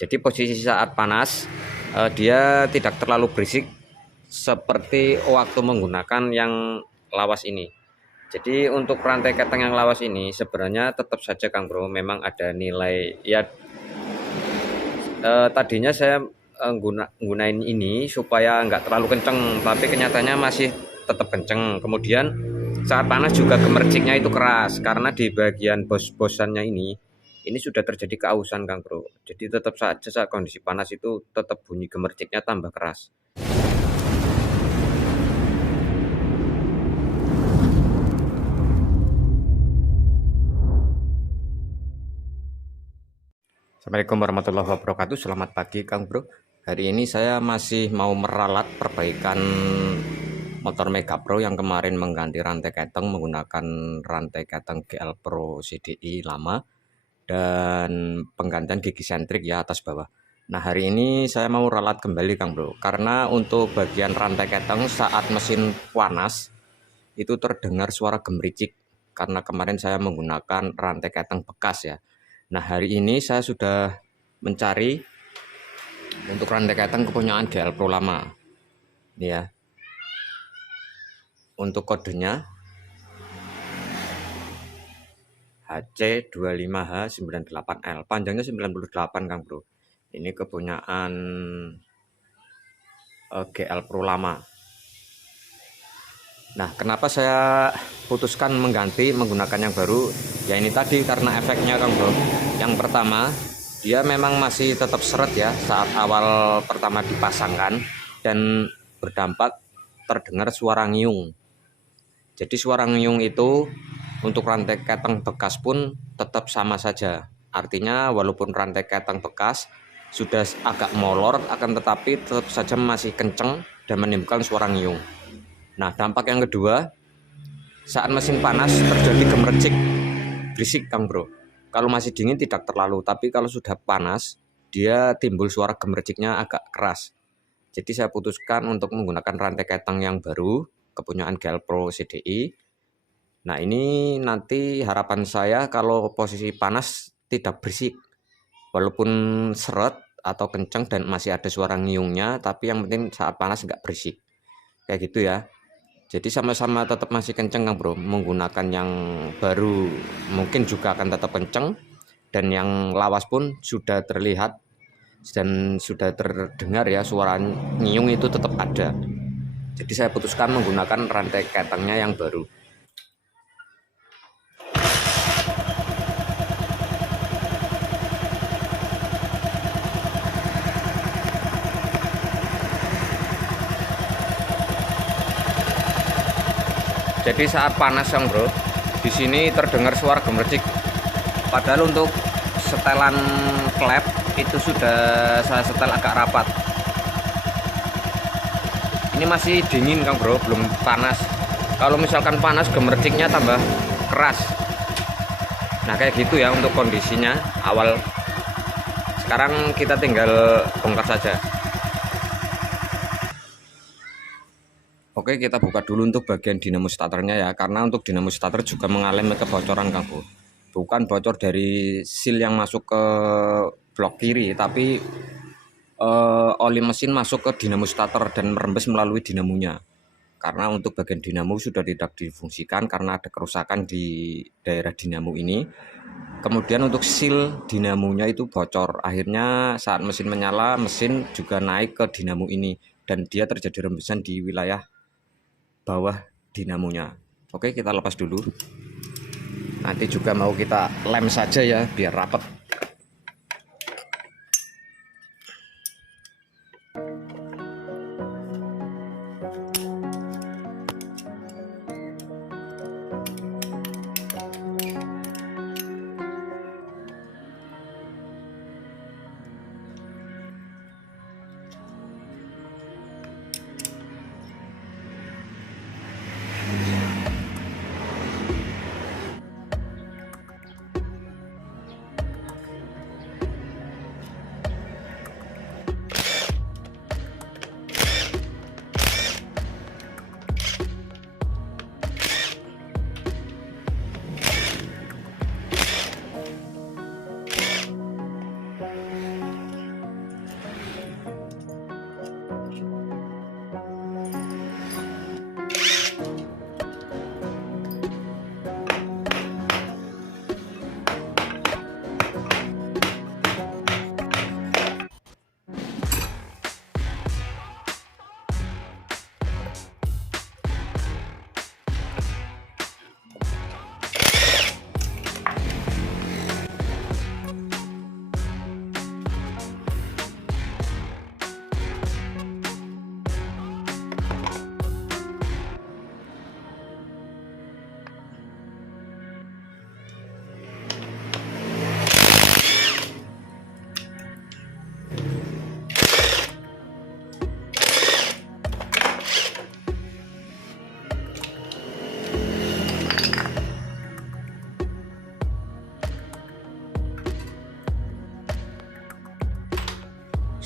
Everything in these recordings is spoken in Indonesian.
Jadi posisi saat panas dia tidak terlalu berisik seperti waktu menggunakan yang lawas ini. Jadi untuk rantai keteng yang lawas ini sebenarnya tetap saja Kang Bro, memang ada nilai ya. Tadinya saya gunain ini supaya nggak terlalu kenceng, tapi kenyataannya masih tetap kenceng. Kemudian saat panas juga gemerciknya itu keras karena di bagian bos-bosannya ini sudah terjadi keausan Kang Bro. Jadi tetap saja saat kondisi panas itu tetap bunyi gemerciknya tambah keras. Assalamualaikum warahmatullahi wabarakatuh. Selamat pagi Kang Bro. Hari ini saya masih mau meralat perbaikan motor Mega Pro yang kemarin mengganti rantai keteng menggunakan rantai keteng GL Pro CDI lama dan penggantian gigi sentrik ya atas bawah. Nah hari ini saya mau ralat kembali Kang Bro, karena untuk bagian rantai keteng saat mesin panas itu terdengar suara gemericik karena kemarin saya menggunakan rantai keteng bekas ya. Nah hari ini saya sudah mencari untuk rantai keteng kepunyaan GL Pro lama. Ini ya. Untuk kodenya HC25H98L, panjangnya 98 Kang Bro. Ini kepunyaan GL Pro lama. Nah, kenapa saya putuskan mengganti menggunakan yang baru? Ya ini tadi karena efeknya Kang Bro. Yang pertama, dia memang masih tetap seret ya saat awal pertama dipasangkan dan berdampak terdengar suara ngiung. Jadi suara ngiung itu untuk rantai keteng bekas pun tetap sama saja. Artinya walaupun rantai keteng bekas sudah agak molor, akan tetapi tetap saja masih kenceng dan menimbulkan suara ngiung. Nah, dampak yang kedua, saat mesin panas terjadi gemercik, berisik Kang Bro. Kalau masih dingin tidak terlalu, tapi kalau sudah panas, dia timbul suara gemerciknya agak keras. Jadi saya putuskan untuk menggunakan rantai keteng yang baru, kepunyaan GL Pro CDI. Nah ini nanti harapan saya kalau posisi panas tidak berisik. Walaupun seret atau kenceng dan masih ada suara ngiungnya, tapi yang penting saat panas nggak berisik. Kayak gitu ya. Jadi sama-sama tetap masih kenceng Kang Bro. Menggunakan yang baru mungkin juga akan tetap kenceng, dan yang lawas pun sudah terlihat dan sudah terdengar ya suara nyiung itu tetap ada. Jadi saya putuskan menggunakan rantai ketengnya yang baru. Jadi saat panas Kang Bro, di sini terdengar suara gemercik. Padahal untuk setelan klep itu sudah saya setel agak rapat. Ini masih dingin Kang Bro, belum panas. Kalau misalkan panas gemerciknya tambah keras. Nah kayak gitu ya untuk kondisinya awal. Sekarang kita tinggal bongkar saja. Oke, kita buka dulu untuk bagian dinamo starternya ya, karena untuk dinamo starter juga mengalami kebocoran Kang Bro. Bukan bocor dari seal yang masuk ke blok kiri, tapi oli mesin masuk ke dinamo starter dan merembes melalui dinamonya. Karena untuk bagian dinamo sudah tidak difungsikan karena ada kerusakan di daerah dinamo ini. Kemudian untuk seal dinamonya itu bocor. Akhirnya saat mesin menyala, mesin juga naik ke dinamo ini dan dia terjadi rembesan di wilayah bawah dinamonya. Oke, kita lepas dulu. Nanti juga mau kita lem saja ya biar rapat.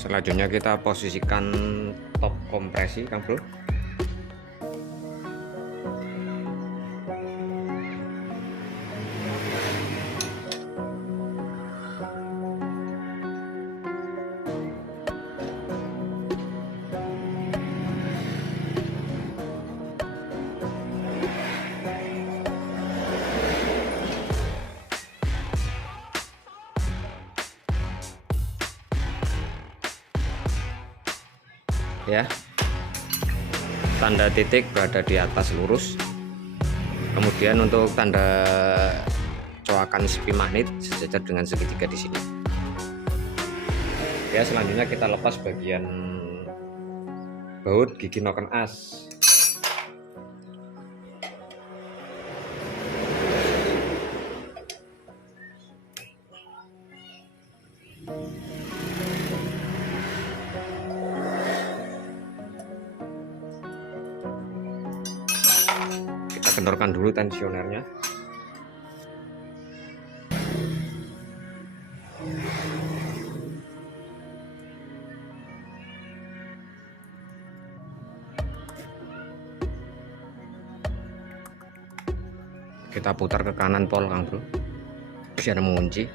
Selanjutnya kita posisikan top kompresi, Kang Bro. Ya, tanda titik berada di atas lurus, kemudian untuk tanda coakan sepi magnet sejajar dengan segitiga di sini. Ya, selanjutnya kita lepas bagian baut gigi noken as. Kita kendorkan dulu tensionernya. Kita putar ke kanan pol, Kang Bro, biar mengunci.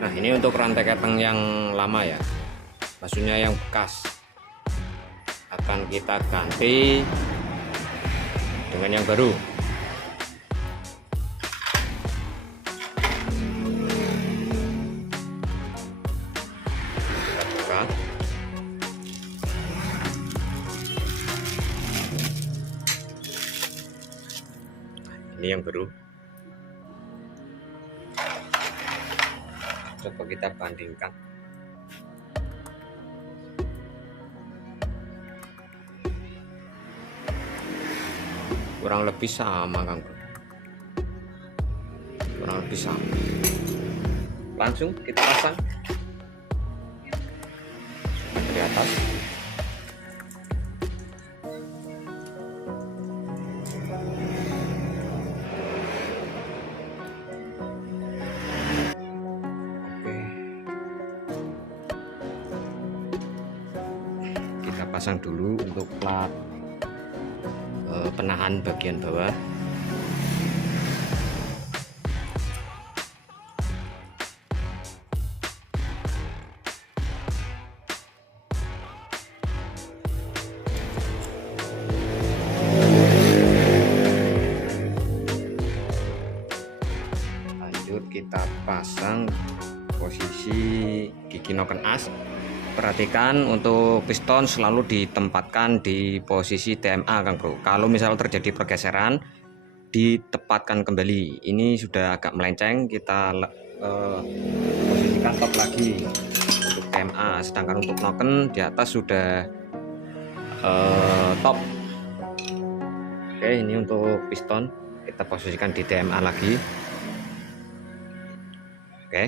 Nah, ini untuk rantai keteng yang lama ya, maksudnya yang bekas, akan kita ganti dengan yang baru. Kita buka. Ini yang baru. Coba kita bandingkan. Kurang lebih sama, Kang Bro. Kurang lebih sama. Langsung kita pasang di atas. Pasang dulu untuk plat penahan bagian bawah. Lanjut kita pasang posisi gigi noken as. Perhatikan untuk piston selalu ditempatkan di posisi TMA, Kang Bro. Kalau misal terjadi pergeseran, ditempatkan kembali. Ini sudah agak melenceng, kita posisikan top lagi untuk TMA. Sedangkan untuk noken di atas sudah top. Oke, ini untuk piston kita posisikan di TMA lagi. Oke,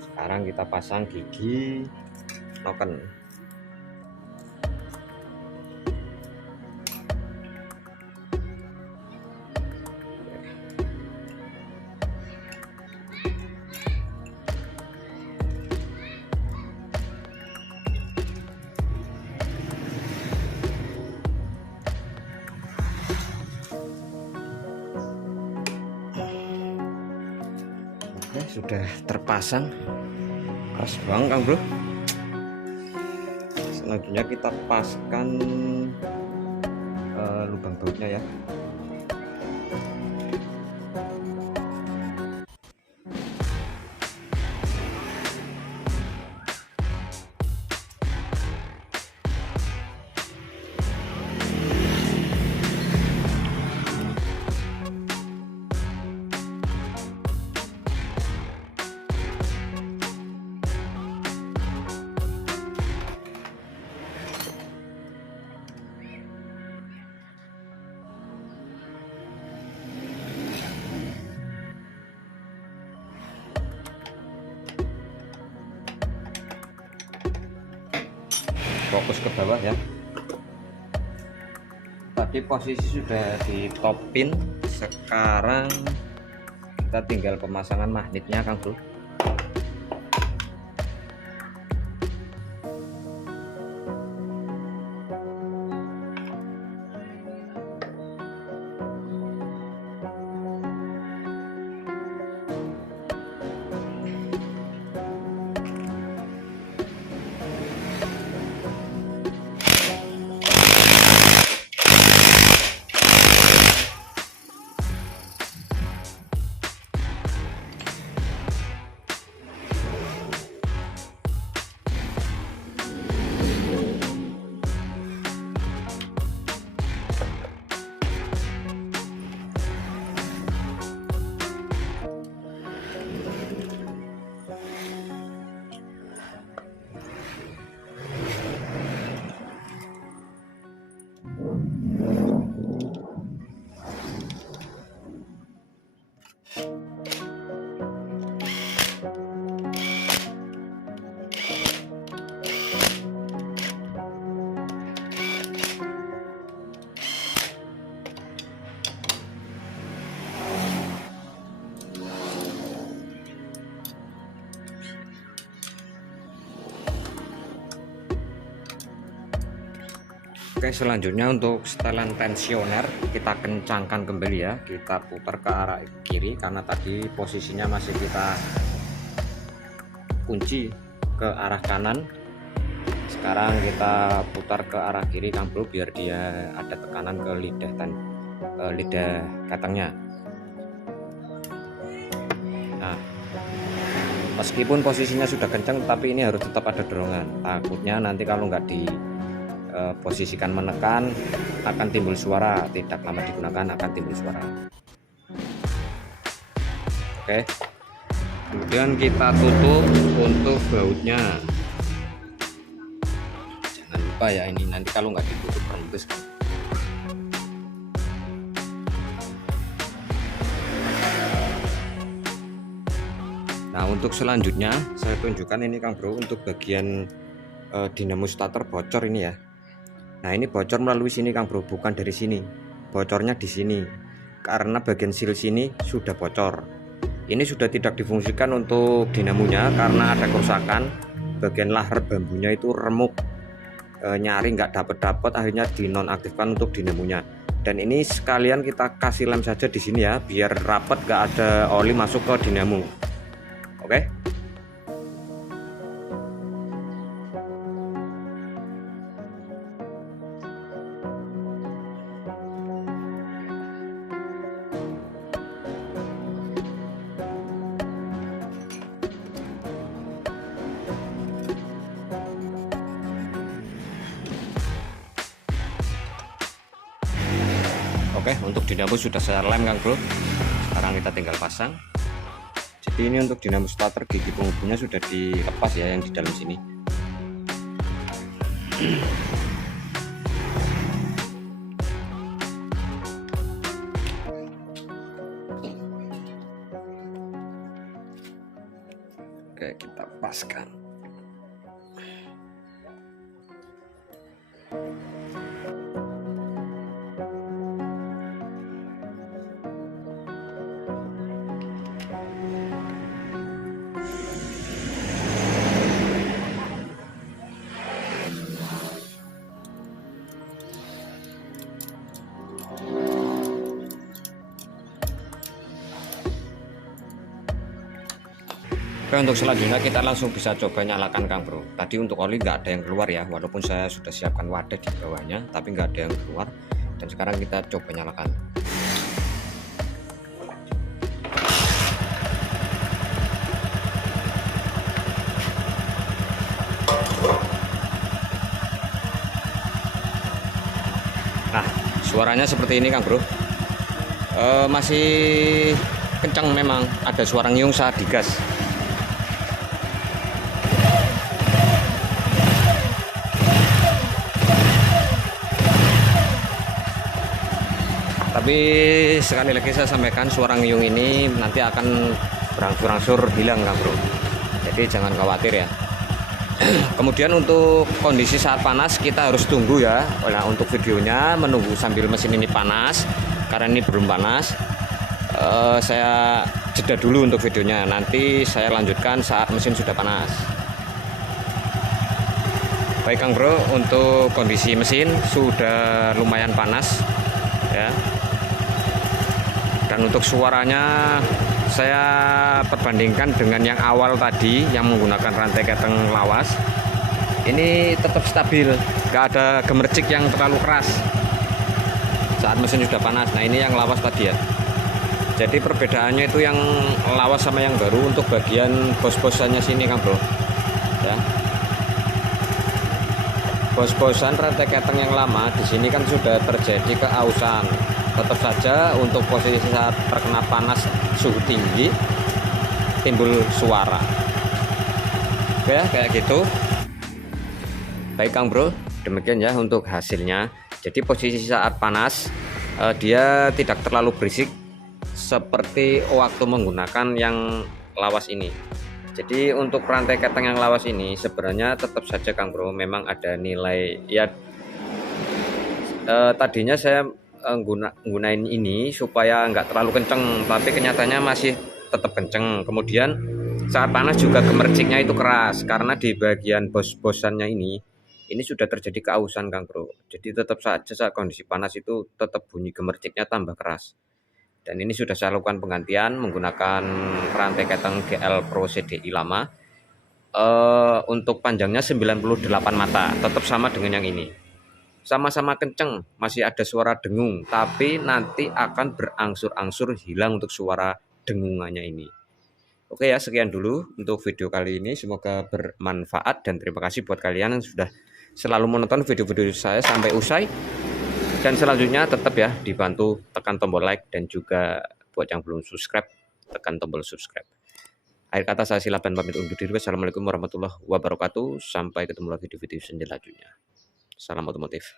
sekarang kita pasang gigi noken. Oke, sudah terpasang. Keras banget, Kang Bro. Selanjutnya kita paskan lubang bautnya ya. fokus ke bawah ya. Tadi posisi sudah di top pin, sekarang kita tinggal pemasangan magnetnya Kang Bro. Oke, selanjutnya untuk setelan tensioner kita kencangkan kembali ya, kita putar ke arah kiri karena tadi posisinya masih kita kunci ke arah kanan. Sekarang kita putar ke arah kiri Kang Bro biar dia ada tekanan ke lidah katangnya. Nah, meskipun posisinya sudah kencang tapi ini harus tetap ada dorongan, takutnya nanti kalau nggak di posisikan menekan akan timbul suara, tidak lama digunakan akan timbul suara. Oke, kemudian kita tutup untuk bautnya. Jangan lupa ya, ini nanti kalau nggak ditutup rembes. Nah, untuk selanjutnya saya tunjukkan ini Kang Bro untuk bagian dinamo starter bocor ini ya. Nah, ini bocor melalui sini Kang Bro, bukan dari sini. Bocornya di sini. Karena bagian seal sini sudah bocor. Ini sudah tidak difungsikan untuk dinamonya karena ada kerusakan. Bagian lahar bambunya itu remuk. Nyari nggak dapat, akhirnya dinonaktifkan untuk dinamonya. Dan ini sekalian kita kasih lem saja di sini ya, biar rapat nggak ada oli masuk ke dinamo. Oke. Oke, untuk dinamo sudah saya lem Kang Bro. Sekarang kita tinggal pasang. Jadi ini untuk dinamo starter gigi penghubungnya sudah dilepas ya, yang di dalam sini. Oke, kita paskan. Oke, untuk selanjutnya kita langsung bisa coba nyalakan Kang Bro. Tadi untuk oli nggak ada yang keluar ya, walaupun saya sudah siapkan wadah di bawahnya, tapi nggak ada yang keluar. Dan sekarang kita coba nyalakan. Nah, suaranya seperti ini Kang Bro. Masih kencang memang, ada suara ngiung saat digas. Tapi sekali lagi saya sampaikan, suara ngiung ini nanti akan berangsur-angsur hilang Kang Bro. Jadi jangan khawatir ya. Kemudian untuk kondisi saat panas kita harus tunggu ya. Nah, untuk videonya menunggu sambil mesin ini panas, karena ini belum panas. Saya jeda dulu untuk videonya, nanti saya lanjutkan saat mesin sudah panas. Baik Kang Bro, untuk kondisi mesin sudah lumayan panas ya. Dan untuk suaranya saya perbandingkan dengan yang awal tadi yang menggunakan rantai keteng lawas, ini tetap stabil, nggak ada gemercik yang terlalu keras saat mesin sudah panas. Nah ini yang lawas tadi ya. Jadi perbedaannya itu yang lawas sama yang baru untuk bagian bos-bosannya sini Kang Bro ya. Bos-bosan rantai keteng yang lama di sini kan sudah terjadi keausan. Tetap saja untuk posisi saat terkena panas suhu tinggi timbul suara. Oke ya, kayak gitu. Baik Kang Bro, demikian ya untuk hasilnya. Jadi posisi saat panas dia tidak terlalu berisik seperti waktu menggunakan yang lawas ini. Jadi untuk rantai keteng yang lawas ini sebenarnya tetap saja Kang Bro memang ada nilai ya. Tadinya saya gunain ini supaya nggak terlalu kenceng, tapi kenyataannya masih tetap kenceng. Kemudian saat panas juga gemerciknya itu keras karena di bagian bos-bosannya ini sudah terjadi keausan Kang Bro. Jadi tetap saja saat kondisi panas itu tetap bunyi gemerciknya tambah keras. Dan ini sudah saya lakukan penggantian menggunakan rantai keteng GL Pro CDI lama. Untuk panjangnya 98 mata, tetap sama dengan yang ini. Sama-sama kenceng, masih ada suara dengung, tapi nanti akan berangsur-angsur hilang untuk suara dengungannya ini. Oke ya, sekian dulu untuk video kali ini. Semoga bermanfaat dan terima kasih buat kalian yang sudah selalu menonton video-video saya sampai usai. Dan selanjutnya tetap ya dibantu tekan tombol like dan juga buat yang belum subscribe tekan tombol subscribe. Akhir kata saya silakan pamit undur diri. Wassalamualaikum warahmatullahi wabarakatuh. Sampai ketemu lagi di video selanjutnya. Salam otomotif.